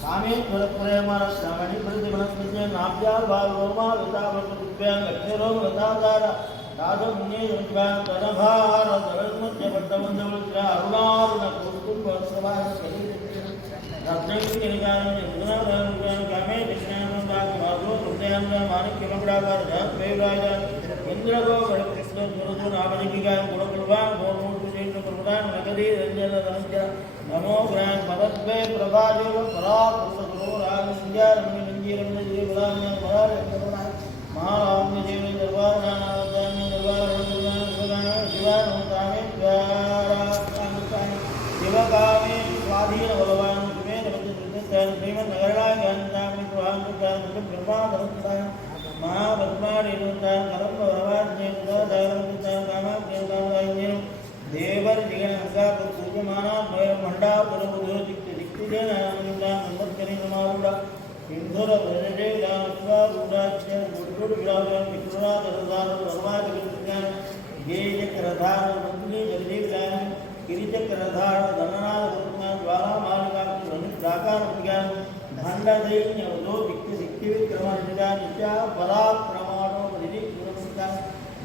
சாமேஸ்வரப்ரேமரஸ்ரமணி பிரதிபணஸ்மிஜனாப்யார்வாகோமாவிதாவசுருத்வேங்கக்ஷரோமதாதார ராஜமுன்னேருட்பாந்தரபாரதரத்மத்யபட்டமஞ்சவளுத்யாருணாருணகுருகும்பரஸ்வாஸ்கரீரத்ரங்கிரிகாரணிகுணாரணிகாமே விஜயானந்தாகுமாகோ ஹிருதயந்தமானிக்கிலபடாகாரஜாத்வேகாஜாத் లక్ష్యరోగ వితాదార రాజమున్యే రుద్వాన్ తదభార దరస్మత్య పట్టమందవృత్య అరుణారుణ కుటుంబ సమాజ ఇంద్రగో కృష్ణ గురుదు నామలింగిగా గుణకుల్వాన్ గోమూర్తి చేసిన ప్రముదాన్ నగది రంజన ధనంజ నమో గ్రాన్ మదద్వే ప్రభాదేవ పరాపురుష గురు రాజసింజ రమణి మంజీ రమణ జీ బలాన్య పరాల మహారామ్య దేవి దర్బార్ నానాదాన్య దర్బార్ శివాను తామే శివకామే స్వాధీన భగవాన్ సుమేధ శ్రీమద్ నగరాయ గంధామి స్వామి బ్రహ్మాదం మహాపద్మాడి కలం భగవాన్ దేవర్ దిగనంగా మాలికా ప్రాకార విజ్ఞానం దండదైన్య ఉదో దిక్తి దిక్తి విక్రమణిగా నిత్య పరాక్రమాణో నిధి గుణముగా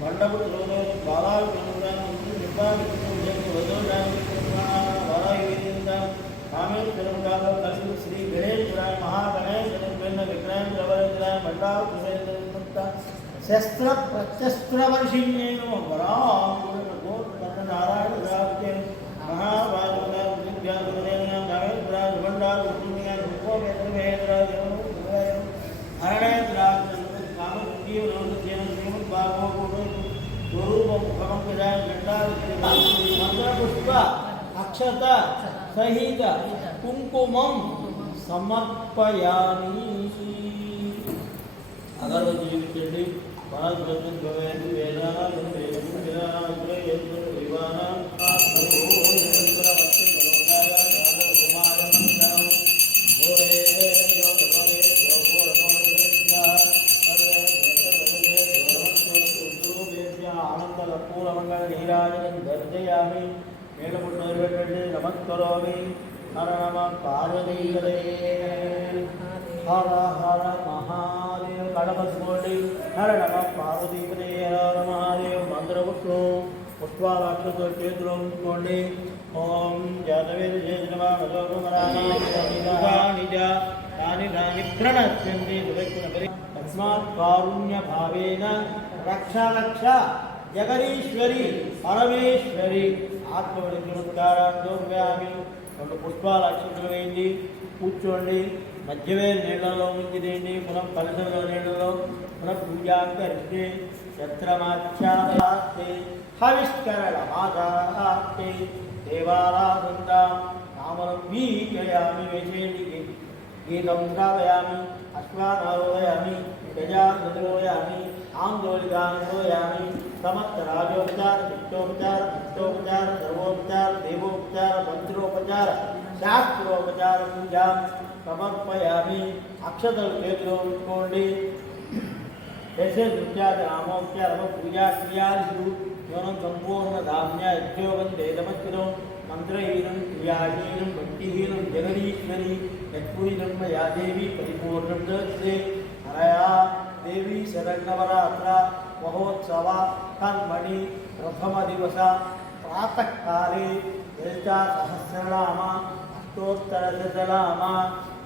మండపుడు రోజు బాలాలు కనుగాను నిర్మాణి రామేశ్వరంగా కలిసి శ్రీ గణేశ్వరాయ మహాగణేశ్వర విగ్రహం ప్రవరించరాయ మండా శస్త్ర ప్రత్యస్త్ర వర్షిణ్యేను వరాంగుణ గోత్ర నారాయణ రాజే మహాభారత మంత్రపుష్ప అక్షత సహిత కుంకుమం సమర్పయామి అగరబత్తి చూపించండి పరాత్మకం వేదాలు వేదాలు పుష్పాలక్షతో చేతులు ఉంచుకోండి ఓం జాతవేద చేసిన నిజ తాని తస్మాత్ కారుణ్య భావేన రక్ష రక్ష జగదీశ్వరి పరమేశ్వరి. ఆత్మవడి చమత్కారాన్ని రెండు పుష్పాలు అక్షంతలు వేయండి. కూర్చోండి. మధ్యమే నీళ్ళలో ముంచిదేయండి పునః పరిసరలో నీళ్ళలో పునః పూజాకరిస్తే ఛత్రమాచ్యాస్తే హవిష్కరణ మాతాస్తే దేవారాధంత నామనం వీచయామి వేసేయండి గీతం శ్రావయామి అశ్వానారోదయామి గజానోదయామి ఆందోళికానుదయామి సమస్త రాజోపచార నిత్యోపచార చిత్తోపచార సర్వోపచార దేవోపచార మంత్రోపచార శాస్త్రోపచార పూజా సమర్పయామి. అక్షతలు చేతిలో ఉంచుకోండి. యశే నృత్యాది నామోపచార పూజా క్రియాలు కేవలం సంపూర్ణ ధాన్య యజ్ఞోగం వేదమస్కరం మంత్రహీనం క్రియాహీనం భక్తిహీనం జగదీశ్వరి యత్పురితం మయా దేవి పరిపూర్ణం దృశ్యే హరయా దేవి శరణవరాత్ర మహోత్సవ కన్మణి ప్రథమ దివస ప్రాతకాలే లలితా సహస్రనామ అష్టోత్తర శతనామ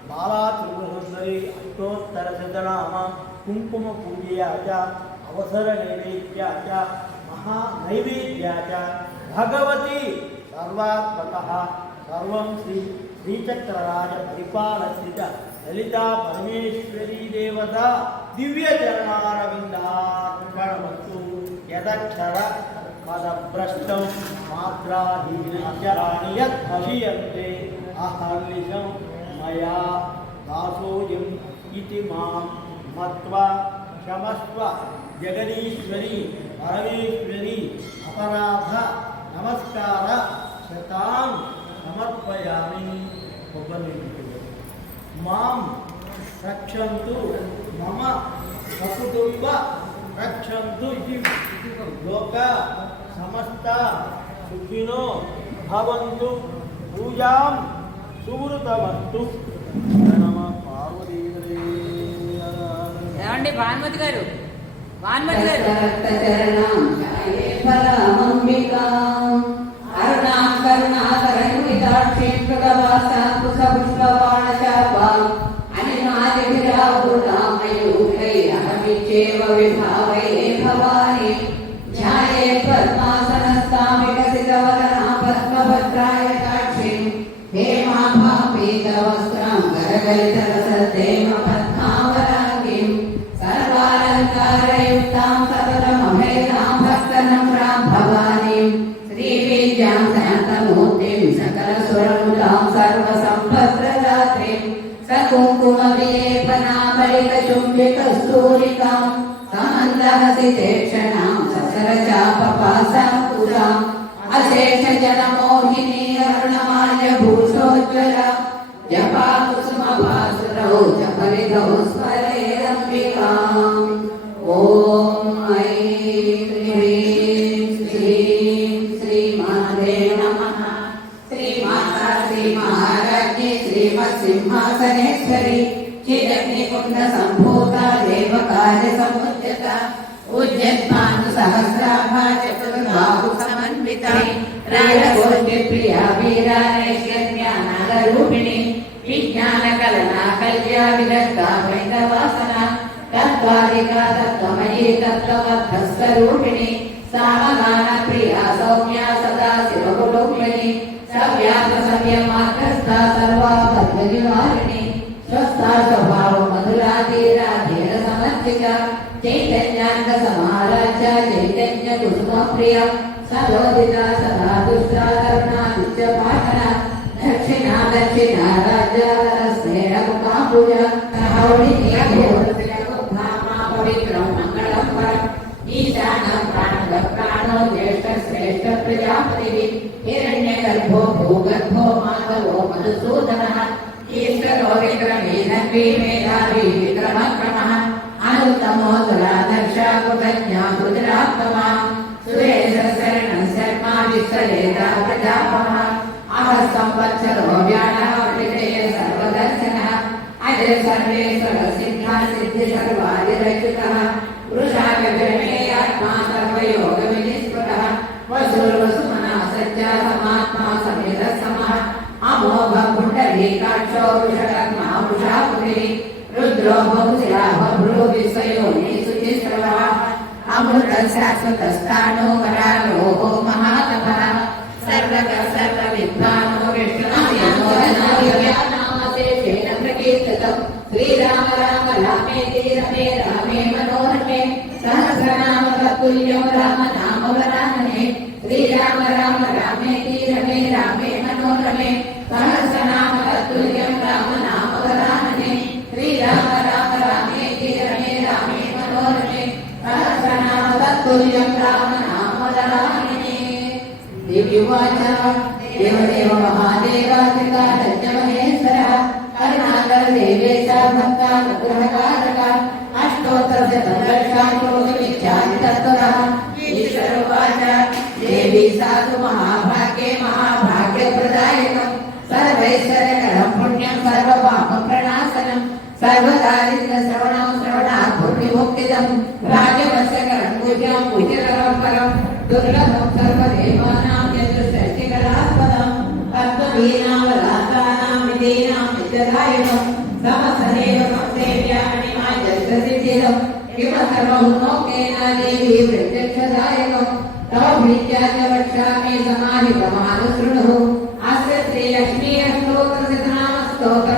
బాలా త్రిపురసుందరి అష్టోత్తర శతనామ కుంకుమ పూజయా చ అవసర నైవేద్యా महानैवेद्याच भगवती सर्वात्मकः। सर्वं श्री श्रीचक्रराजपरिपालस्थित ललिता परमेश्वरी देवता। दिव्यचरणारविन्दार्पणमस्तु यदक्षर पदभ्रष्टं यत् अहर्निशं मया दासोऽयम् इति माँ मत्वा क्षमस्व जगदीश्वरी। పరమేశ్వరి అపరాధ నమస్కార శతాం సమర్పయామి. కొబ్బరి మాం రక్షంతు మమ సకుటుంబ రక్షంతు లోక సమస్త సుఖినో భవంతు. పూజాం సువృతవంతు నమ పార్వతీ ఏమండి భానుమతి గారు? భానుమతి గారు. చరణం ఫలమంబికాం. అరుణాం కరుణాకరణితాక్షీం కృతవాసాం కుశపుష్పవాణశాపాం అనిమాదిభిరావృతామయూరైరహమిచ్చేవ విభావయే భవాని. ధ్యాయే పద్మాసనస్తాం వికసితవదనా పద్మభద్రాయ సాక్షిం హేమాభాం పీతవస్త్రం భక్తనమ్రాం భవానీం శ్రీబీజాం శాంతమూర్తిం సకలసురములాం సర్వసంపత్ప్రదాత్రిం సకుంకుమ విలేపనామలికచుంబికస్తూరికాం సమందహసితేక్షణాం ససరచాపపాసాం పురాం అశేష జనమోహిని అరుణమాల్య భూషోజ్వల జపా స్మరేరంబికాం ఓం ఐ శ్రీమాతా శ్రీ మహారాజ్ఞి శ్రీమత్ సింహాసనేశ్వరి చిరగ్నికుండ సంభూత దేవకార్య సముద్యత ఉద్యత్మాను సహస్రాభ చతుర్బాహు సమన్విత రాజగోష్ఠి ప్రియా వీరానైశ్వర్యానాదరూపిణి విజ్ఞాన కలనా కళ్యా విరక్త వైదవాసన సవ్య మార్గస్థ సర్వాపద్య నివారిణి స్వస్థా స్వభావ మధురాధీరా ధీర సమర్పిత చైతన్యాంగ సమారాజ్య చైతన్య కుసుమ ప్రియ సరోదిత సదా దుష్ట కరుణా నిత్య పాఠన దక్షిణ దక్షిణ రాజ్య స్నేహ పూజ హౌడి పవిత్రం మంగళం పరం ఈశానం ప్రాణ ప్రాణో జ్యేష్ఠ శ్రేష్ఠ ప్రజాపతి हिरण्यगर्भो भूगर्भो माधवो मधुसूदनः कीर्तलोविक्रमेधन्वी मेधावी विक्रमक्रमः अनुत्तमो दुराधर्ष कृतज्ञा रुद्रात्मः सुरेशरणं शर्मा विश्वलेता प्रजापः अहः संवत्सरो व्याणः विजय सर्वदर्शनः अजय सर्वेश्वर सिद्धा सिद्धिसर्वादिरचितः वृषा विक्रमे आत्मा सर्वयोगविनिस्फुटः वसुर्वसु వృషాక విరమేయాత్మా సమేత సమః అమోఘ రుద్రో బహుశిరా బభ్రో అమృత శాశ్వత స్థానో మహాతపః సర్వ విద్వానో విష్ణునామో నామశేషేణ ప్రకీర్తితం శ్రీరామ రామ రమే రామే మనోరమే సహస్రనామ తత్తుల్యం రామ దివ్యువాచ దేవదేవ మహాదేవాత్రికాఢ్య మహేశ్వర కరుణాకర దేవేశ భక్త అనుగ్రహకారక. అష్టోత్తర శతదర్శాంతోమిత్యాది తత్వర దేవి సాధు మహాభాగ్యే మహాభాగ్య ప్రదాయకం సర్వైశ్వర్యకరం పుణ్యం సర్వపాప ప్రణాశనం. సర్వదారిద్ర శ్రవణం శ్రవణాత్ముక్తిదం రాజవశకరం పూజ్యం పూజకరం పరం. దుర్లభం సర్వదేవాన. పద్మవీనామలాసానాం విదీనాం విద్యదాయకం సమస్తదేవకం సేవ్యామి మాజసిద్ధిదం ఇవ సర్వమునోకేన దేవి ప్రత్యక్షదాయకం తవ ప్రీత్యాచ వక్ష్యామి సమాహితమానుశృణుః అస్య శ్రీలక్ష్మీ అష్టోత్తరశతనామ స్తోత్ర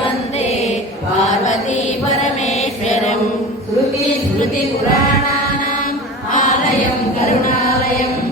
वन्दे पार्वती परमेश्वरम् स्मृति स्मृतिपुराणानाम् आलयं करुणालयम्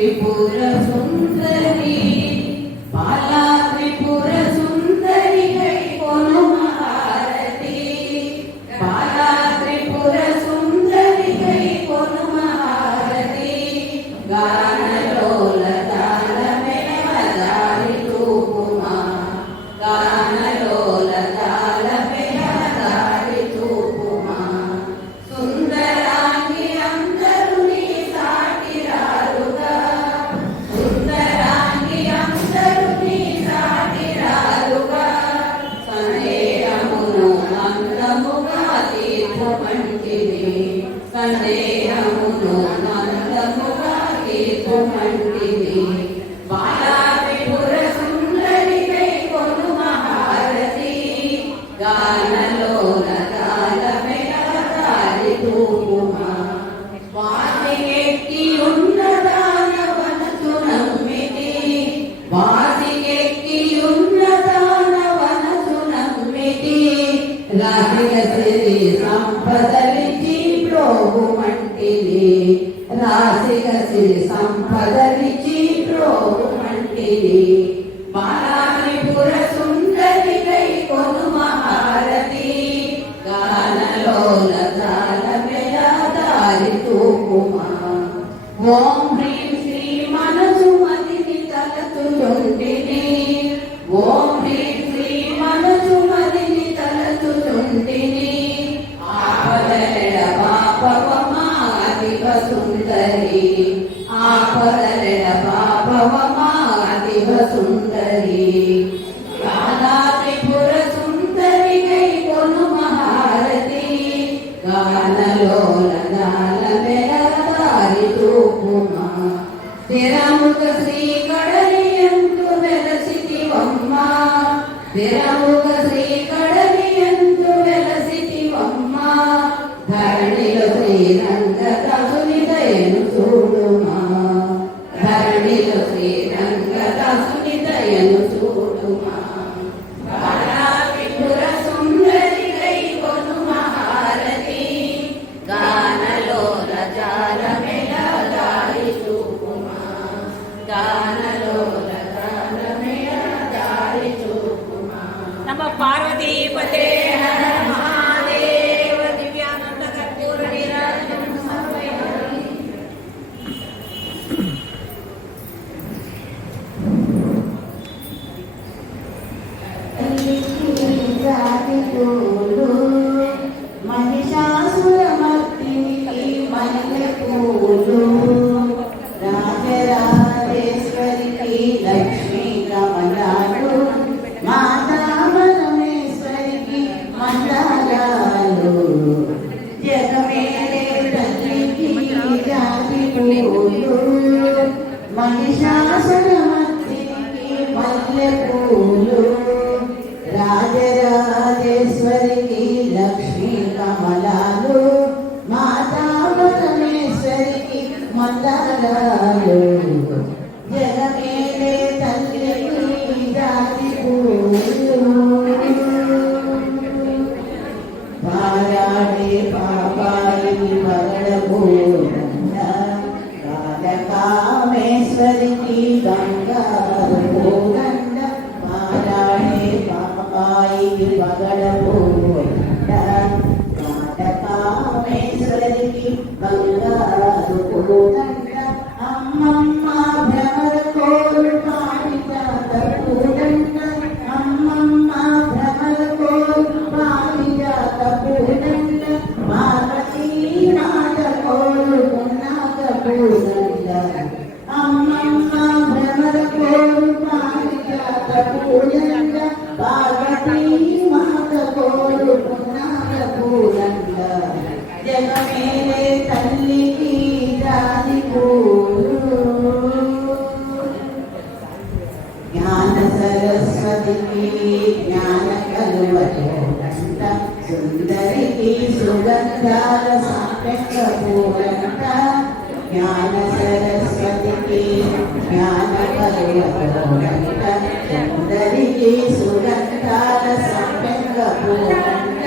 त्रिपुरसुन्दरी बाला त्रिपुर రాయ సిరి సంపదలిచి ప్రోగుమంటిని రాసిక సిరి సంపదలిచి ప్రోగుమంటిని బాలాపుర సుందరి కై కొను మహారతి గానలో లతాల మెల దారి తూకుమా. ఓం సుందరి ఆపదల పాపవమా దివ సుందరి. రాధా త్రిపుర సుందరి కై కొను మహారతి గానలో గాన మెల దారి తూపుమా స్థిరముఖ శ్రీ Bulu. జ్ఞాన కనువచోడంత సుందరికి సుగంధాల సాపెక్క పూరంత జ్ఞాన సరస్వతికి జ్ఞాన పర్యటోడంత సుందరికి సుగంధాల సాపెక్క పూరంత